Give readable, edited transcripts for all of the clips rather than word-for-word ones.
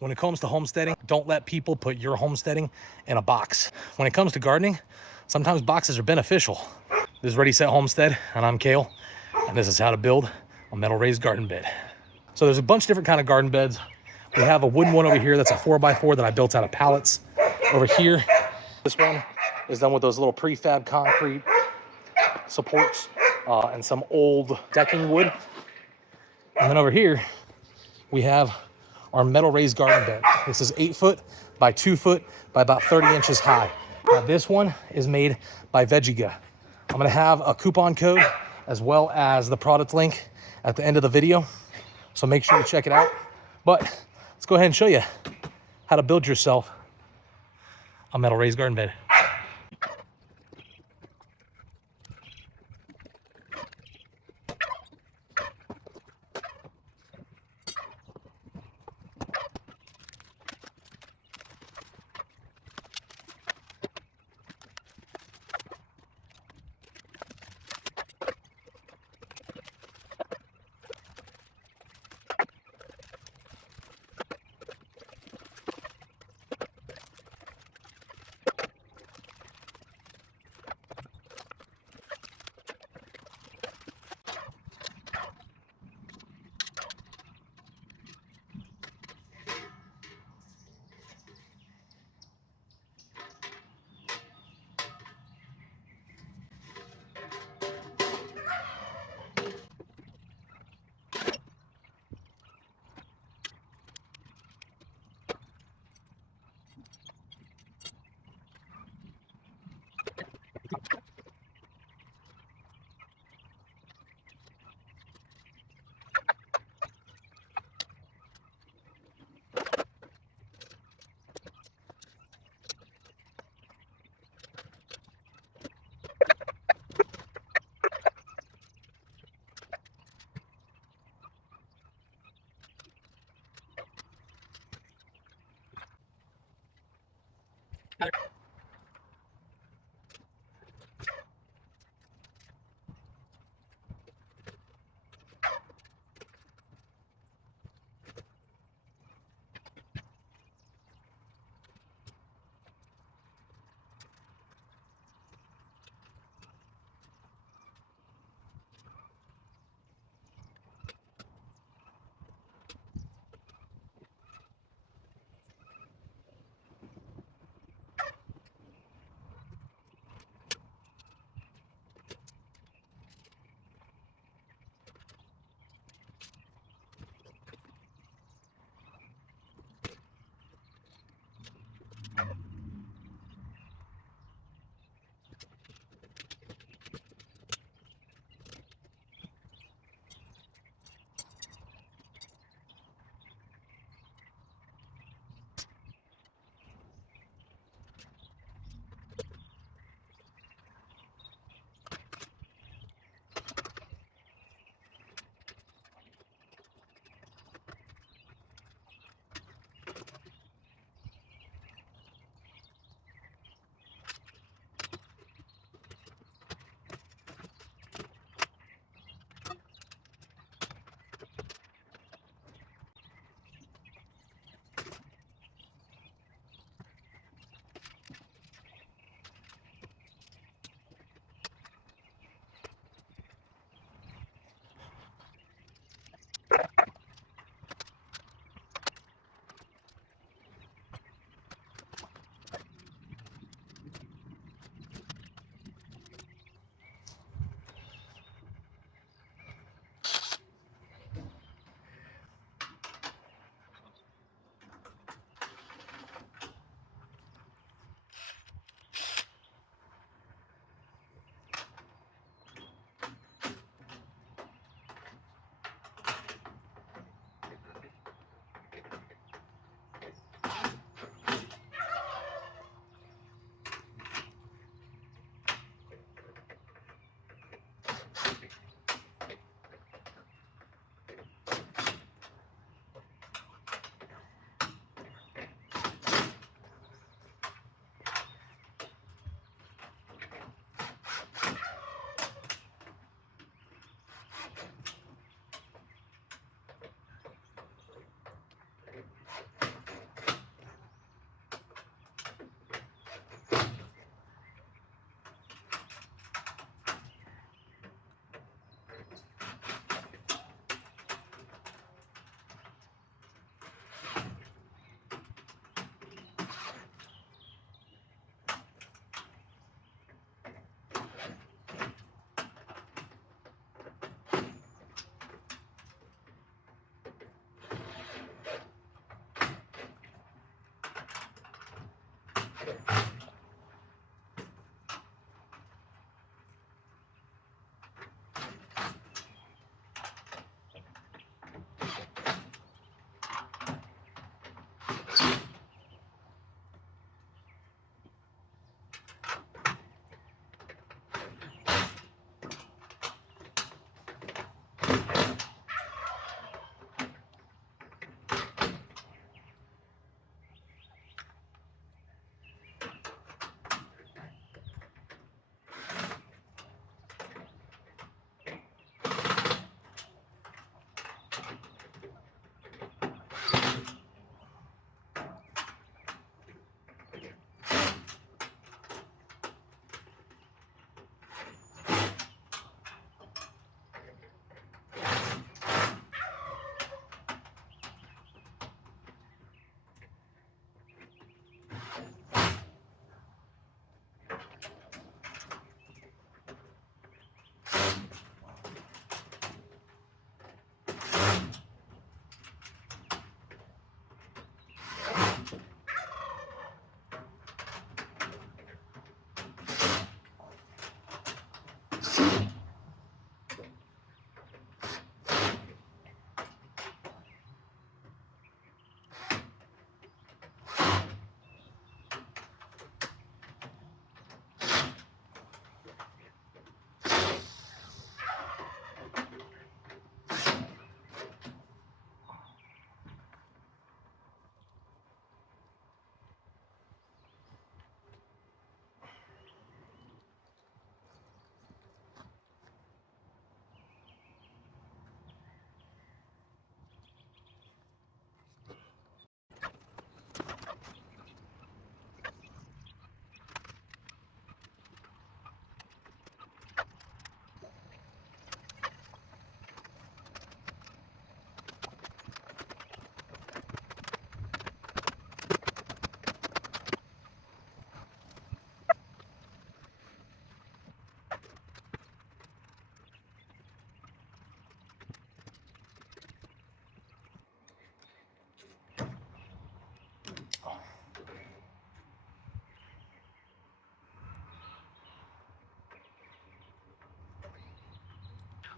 When it comes to homesteading, don't let people put your homesteading in a box. When it comes to gardening, sometimes boxes are beneficial. This is Ready Set Homestead, and I'm Kale, and this is how to build a metal raised garden bed. So there's a bunch of different kind of garden beds. We have a wooden one over here that's a 4x4 that I built out of pallets. Over here, this one is done with those little prefab concrete supports and some old decking wood. And then over here, we have our metal raised garden bed. This is 8 foot by 2 foot by about 30 inches high. Now this one is made by VegeGa. I'm gonna have a coupon code as well as the product link at the end of the video. So make sure you check it out. But let's go ahead and show you how to build yourself a metal raised garden bed.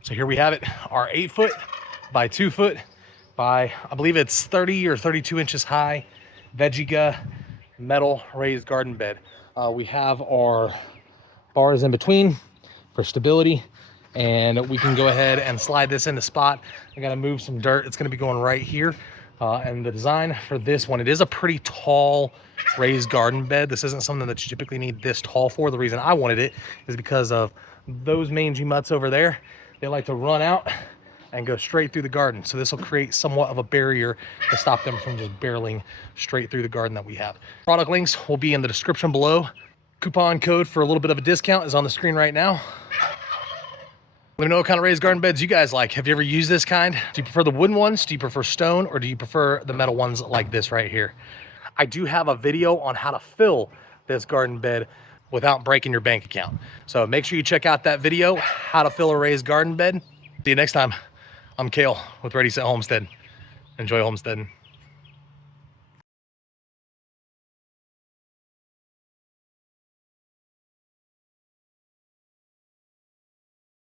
So here we have it, our 8 foot by 2 foot by, I believe it's 30 or 32 inches high, VegeGa metal raised garden bed. We have our bars in between for stability, and we can go ahead and slide this into spot. I gotta move some dirt. It's gonna be going right here. And the design for this one, it is a pretty tall raised garden bed. This isn't something that you typically need this tall for. The reason I wanted it is because of those mangy mutts over there. They like to run out and go straight through the garden. So this will create somewhat of a barrier to stop them from just barreling straight through the garden that we have. Product links will be in the description below. Coupon code for a little bit of a discount is on the screen right now. Let me know what kind of raised garden beds you guys like. Have you ever used this kind? Do you prefer the wooden ones? Do you prefer stone? Or do you prefer the metal ones like this right here? I do have a video on how to fill this garden bed without breaking your bank account. So make sure you check out that video, how to fill a raised garden bed. See you next time. I'm Kale with Ready Set Homestead. Enjoy homesteading.